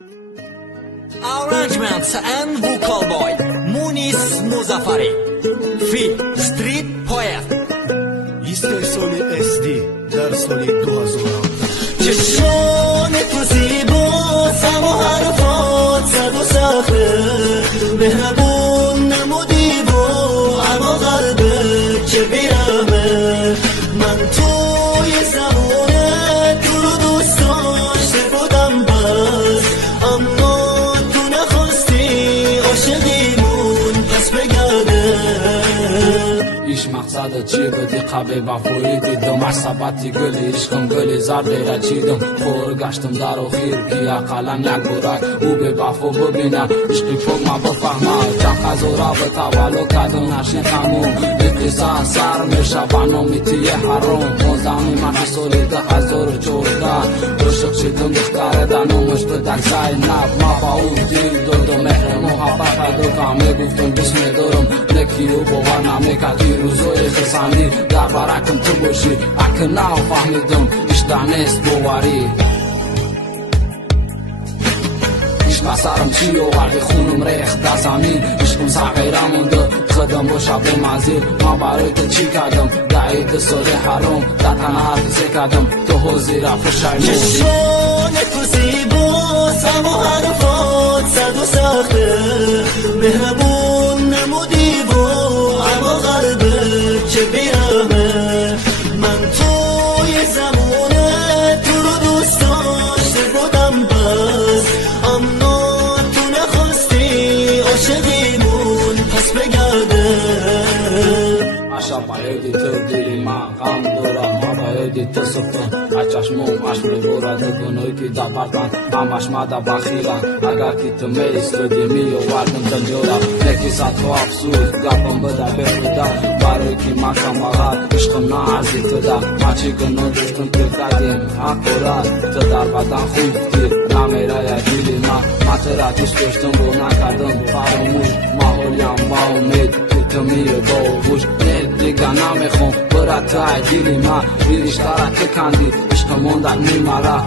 Arrangements and vocal boy Munis Muzaffari Fi Street Poet Este soli SD در سال 2000 چشمان تو زیباست اما حرفات سرد و سخته مهربون نمودی و اما قلبت چه بیرمه من توی زمونه تو رو دوست داشته بودم بس اما تو نخواستی عاشقیمون پس بگرده ایش مقصد چی بودی قبل وفایی دیدم عصبتی گلی عشقم گلی زرده را چیدم خور گشتم در و خیر که اقلم یک برک او به وفا ببینم عشقی فوق ما بفهمم جنق و رابطه ولو کدو نشی تموم قصه سر میشه بنامیتی حرام موزمی من سالی 2014 عاشق شدم دختر دنومش بدک زینب ما با او دل دادم مهر محبت دادم میگفتم بسم دارم نکی و باور نمیکردی روزای خسانی در برکم تو باشی اکنه فهمیدم اشته نیست باوری عشق سرم چی آوردی خونم ریخت در زمین عشقم سغیره مونده خودم با شب منزل ما برای تو چی کردم دعید سال حرام در تنه حرفی کردم تو حوزی رفت شرمون چشمان تو زیباست اما حرفات سرد و سخته مهربون نمودی و اما قلبت چه بیرمه من توی زمونه تو رو دوست داشته بودم بس اما تو نخواستی عاشقیمون پس بگرده عشق باید تو دلی من غم دارم ما باید تو سفتم از چشمم عشق میبارد گناهی که در برتن همش مده بخیرن اگر که تو میستادی میآوردم دنیارم یکی صد و افسوس گپم بده بخوده برای که من شماغت عشقم نه ارزی تو ده ما چی گناه داشتم تو کردیم حق دارد تو در بدن خوبتی نمیره یا دلی من تو را دوست داشتم رو نکردم فراموش ماحولیم با امید تو میره با گوش دیگه نمیخوام برد تو عدیلی من بیریشتر که کندی عشقمون در میمره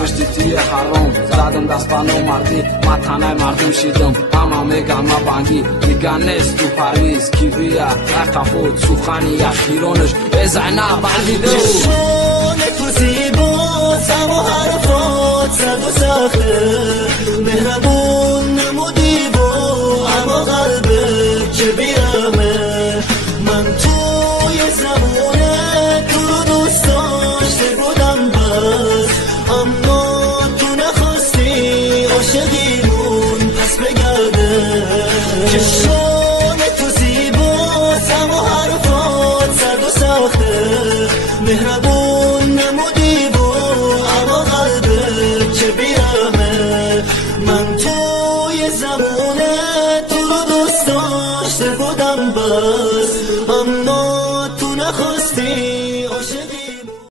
پشتی توی حرام زدم دست بنو مردی ما تنه مردم شیدم همه میگم ما بندی دیگه نیست تو پرویز کی بیا رقا خود سوخنی اخیرانش بزنه بندیدو چشمان تو زیباست اما حرفات سرد و سخته مهربون نمودی و اما قلبت چه بیرمه من توی زمونه تو رو دوست داشته بودم بس اما تو نخواستی عاشقیمون پس بگرده چشمان تو زیباست اما حرفات سرد و سخته مهربون نمودی و اما قلبت چه بیرمه من توی زمونه تو رو دوست داشته بودم بس